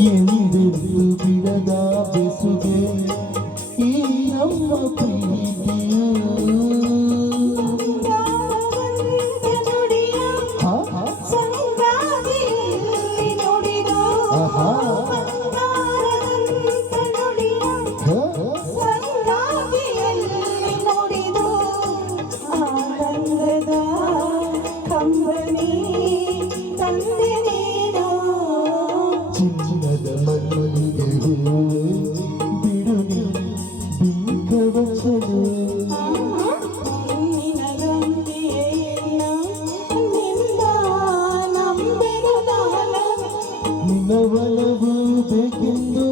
ಎಂದೆಂದು ಬಿಡದ ಬೆಸುಗೆ ಈ ನಮ್ಮ ಪ್ರೀತಿಯು ಚಿನ್ನದ ಮಲ್ಲಿಗೆ ಹೂವೆ ಬಿಡುನಿ ಬಿಂಕವಚನ ನಿನ್ನ ಒಲವು ಬೇಕೆಂದು